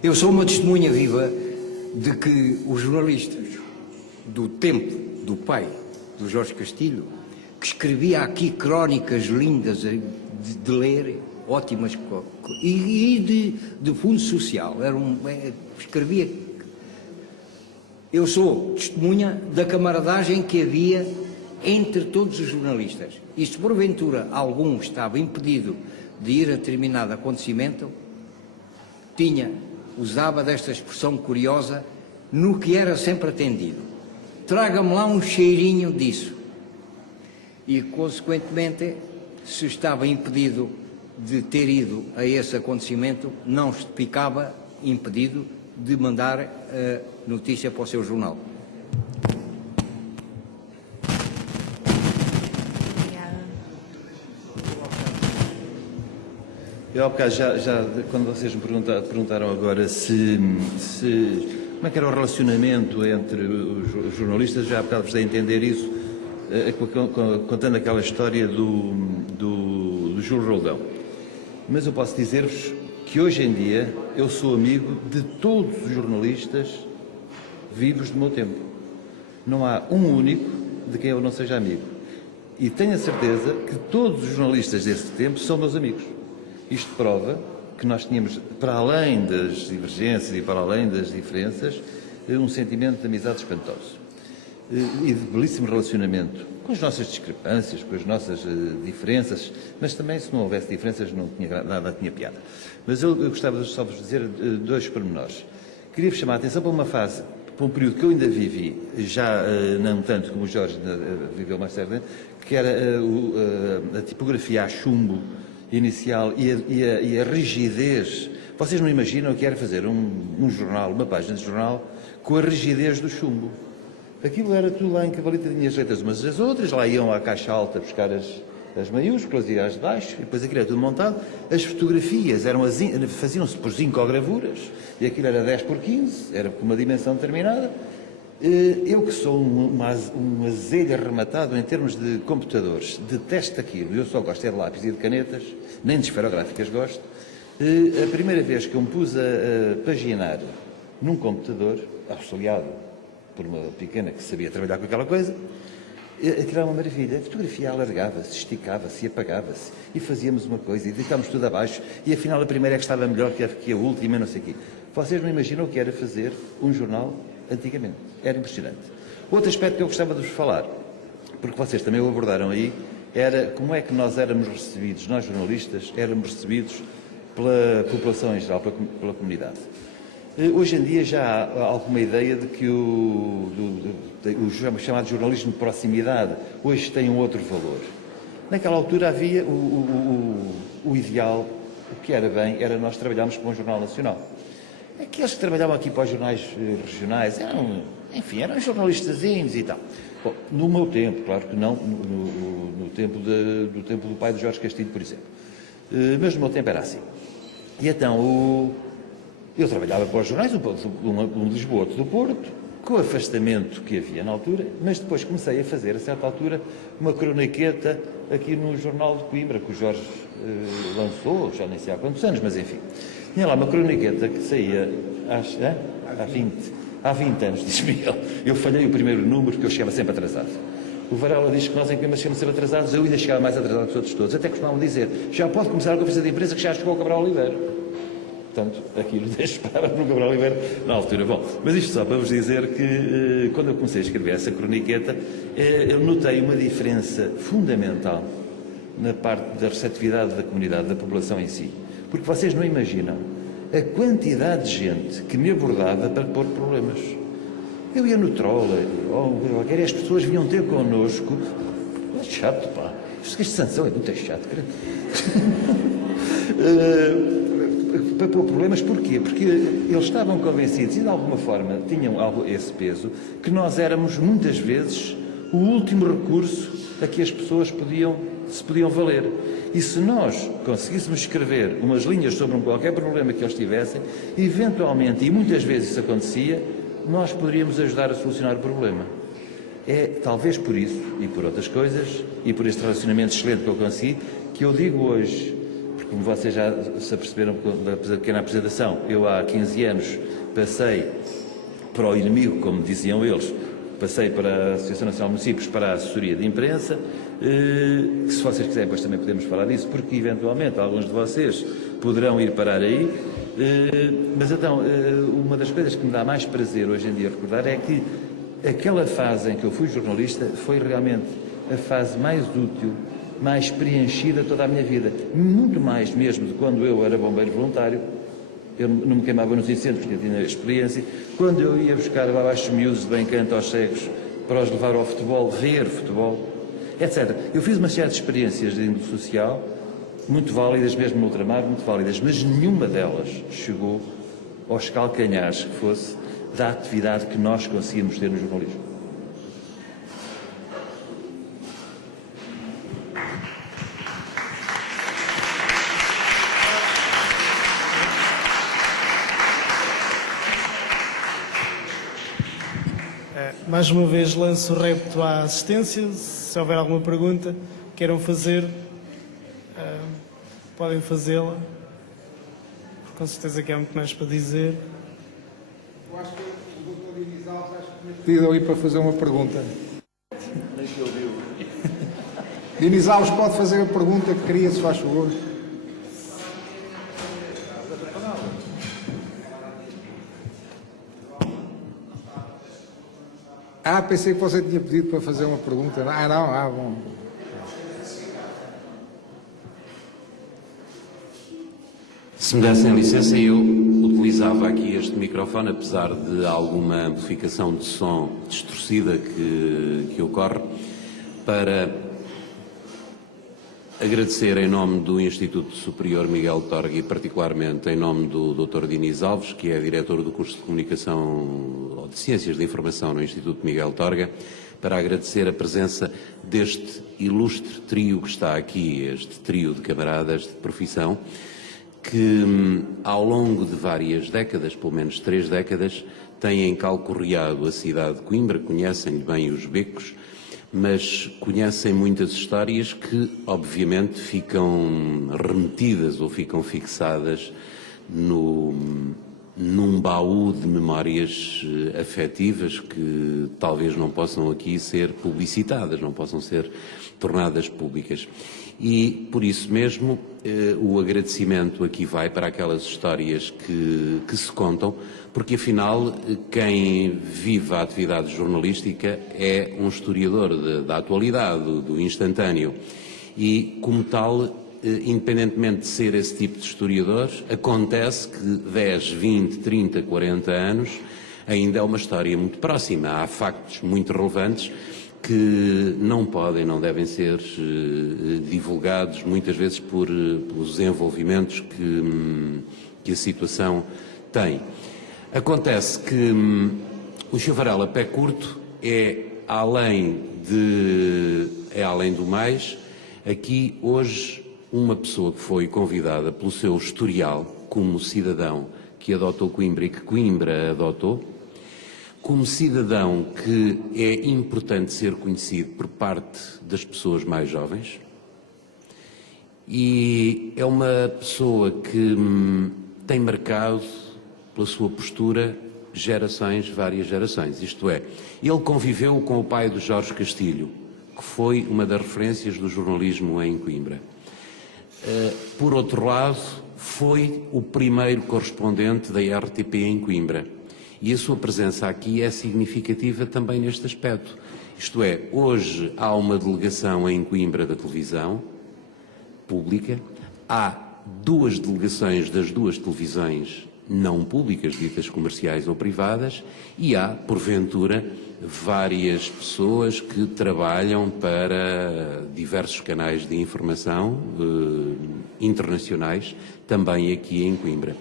Eu sou uma testemunha viva de que os jornalistas do tempo do pai, do Jorge Castilho, que escrevia aqui crónicas lindas de ler, ótimas, e de fundo social, escrevia. Eu sou testemunha da camaradagem que havia entre todos os jornalistas. E se porventura algum estava impedido de ir a determinado acontecimento, usava desta expressão curiosa, no que era sempre atendido. Traga-me lá um cheirinho disso. E, consequentemente, se estava impedido de ter ido a esse acontecimento, não ficava impedido de mandar a notícia para o seu jornal. Eu, há bocado, quando vocês me perguntaram agora como é que era o relacionamento entre os jornalistas, já há bocado vos dei a entender isso, contando aquela história do Júlio Roldão. Mas eu posso dizer-vos que hoje em dia eu sou amigo de todos os jornalistas vivos do meu tempo. Não há um único de quem eu não seja amigo. E tenho a certeza que todos os jornalistas desse tempo são meus amigos. Isto prova que nós tínhamos, para além das divergências e para além das diferenças, um sentimento de amizade espantoso. E de belíssimo relacionamento, com as nossas discrepâncias, com as nossas diferenças, mas também, se não houvesse diferenças, nada tinha piada. Mas eu gostava só de vos dizer dois pormenores. Queria-vos chamar a atenção para uma fase, para um período que eu ainda vivi, já não tanto como o Jorge viveu mais tarde, que era a tipografia a chumbo inicial e a rigidez. Vocês não imaginam o que era fazer um jornal, uma página de jornal, com a rigidez do chumbo. Aquilo era tudo lá em cavalitadinhas jeitas umas às outras, lá iam à caixa alta buscar as maiúsculas e as de baixo, e depois aquilo era tudo montado. As fotografias faziam-se por zincogravuras, e aquilo era 10 por 15, era com uma dimensão determinada. Eu que sou um azelho arrematado em termos de computadores, detesto aquilo, eu só gosto de lápis e de canetas, nem de esferográficas gosto. A primeira vez que eu me pus a paginar num computador, auxiliado por uma pequena que sabia trabalhar com aquela coisa, aquilo era uma maravilha. A fotografia alargava-se, esticava-se e apagava-se, e fazíamos uma coisa, e deitámos tudo abaixo, e afinal a primeira é que estava melhor que a última, não sei o quê. Vocês não imaginam o que era fazer um jornal antigamente. Era impressionante. Outro aspecto que eu gostava de vos falar, porque vocês também o abordaram aí, era como é que nós éramos recebidos, nós jornalistas, éramos recebidos pela população em geral, pela comunidade. Hoje em dia já há alguma ideia de que o chamado jornalismo de proximidade hoje tem um outro valor. Naquela altura havia o ideal, o que era bem, era nós trabalharmos para um jornal nacional. Aqueles que trabalhavam aqui para os jornais regionais eram jornalistazinhos e tal. Bom, no meu tempo, claro que não, no tempo do pai do Jorge Castilho, por exemplo. Mas no meu tempo era assim. E então eu trabalhava para os jornais, um de Lisboa, outro do Porto, com o afastamento que havia na altura, mas depois comecei a fazer, a certa altura, uma croniqueta aqui no Jornal de Coimbra, que o Jorge lançou, já nem sei há quantos anos, mas enfim. Tinha lá uma croniqueta que saía há 20 anos, diz Miguel. Eu falhei o primeiro número porque eu chegava sempre atrasado. O Varela diz que nós em Coimbra chegamos sempre atrasados, eu ainda chegava mais atrasado que os outros todos. Até costumavam dizer, já pode começar a conferência de imprensa que já chegou o Cabral Oliveira. Portanto, aquilo deixava no Cabral Oliveira na altura. Bom, mas isto só para vos dizer que quando eu comecei a escrever essa croniqueta, eu notei uma diferença fundamental na parte da receptividade da comunidade, da população em si. Porque vocês não imaginam a quantidade de gente que me abordava para pôr problemas. Eu ia no Troller, e as pessoas vinham ter connosco. É chato, pá. Este Sansão é muito chato, credo. Para pôr problemas, porquê? Porque eles estavam convencidos, e de alguma forma tinham esse peso, que nós éramos muitas vezes o último recurso a que as pessoas se podiam valer. E se nós conseguíssemos escrever umas linhas sobre qualquer problema que eles tivessem, eventualmente, e muitas vezes isso acontecia, nós poderíamos ajudar a solucionar o problema. É talvez por isso, e por outras coisas, e por este relacionamento excelente que eu consegui, que eu digo hoje, porque como vocês já se aperceberam da pequena apresentação, eu há 15 anos passei para o inimigo, como diziam eles, passei para a Associação Nacional de Municípios, para a assessoria de imprensa, que se vocês quiserem depois também podemos falar disso, porque eventualmente alguns de vocês poderão ir parar aí, mas então, uma das coisas que me dá mais prazer hoje em dia recordar é que aquela fase em que eu fui jornalista foi realmente a fase mais útil, mais preenchida de toda a minha vida, muito mais mesmo de quando eu era bombeiro voluntário. Eu não me queimava nos incêndios, porque eu tinha experiência. Quando eu ia buscar lá abaixo miúdos de bem canto aos cegos para os levar ao futebol, ver futebol, etc. Eu fiz uma série de experiências de índole social, muito válidas, mesmo no ultramar, muito válidas, mas nenhuma delas chegou aos calcanhares que fosse da atividade que nós conseguimos ter no jornalismo. Mais uma vez lanço o repto à assistência. Se houver alguma pergunta que queiram fazer, podem fazê-la. Com certeza que há muito mais para dizer. Eu acho que o Dr. Diniz Alves tinha pedido aí para fazer uma pergunta. Diniz Alves pode fazer a pergunta que queria, se faz favor. Pensei que você tinha pedido para fazer uma pergunta. Bom. Se me dessem licença, eu utilizava aqui este microfone, apesar de alguma amplificação de som distorcida que ocorre, para agradecer em nome do Instituto Superior Miguel Torga e particularmente em nome do Dr. Diniz Alves, que é diretor do curso de Comunicação ou de Ciências de Informação no Instituto Miguel Torga, para agradecer a presença deste ilustre trio que está aqui, este trio de camaradas de profissão, que ao longo de várias décadas, pelo menos 3 décadas, têm calcorreado a cidade de Coimbra, conhecem bem os becos, mas conhecem muitas histórias que, obviamente, ficam remetidas ou ficam fixadas num baú de memórias afetivas que talvez não possam aqui ser publicitadas, não possam ser tornadas públicas. E, por isso mesmo, o agradecimento aqui vai para aquelas histórias que se contam, porque, afinal, quem vive a atividade jornalística é um historiador da atualidade, do instantâneo. E, como tal, independentemente de ser esse tipo de historiador, acontece que 10, 20, 30, 40 anos ainda é uma história muito próxima. Há factos muito relevantes que não podem, não devem ser divulgados, muitas vezes pelos desenvolvimentos que a situação tem. Acontece que o Sr. Varela Pé Curto é além do mais, aqui hoje uma pessoa que foi convidada pelo seu historial como cidadão que adotou Coimbra e que Coimbra adotou, como cidadão que é importante ser conhecido por parte das pessoas mais jovens, e é uma pessoa que tem marcado pela sua postura gerações, várias gerações. Isto é, ele conviveu com o pai do Jorge Castilho, que foi uma das referências do jornalismo em Coimbra. Por outro lado, foi o primeiro correspondente da RTP em Coimbra. E a sua presença aqui é significativa também neste aspecto. Isto é, hoje há uma delegação em Coimbra da televisão pública, há 2 delegações das 2 televisões não públicas, ditas comerciais ou privadas, e há, porventura, várias pessoas que trabalham para diversos canais de informação internacionais, também aqui em Coimbra.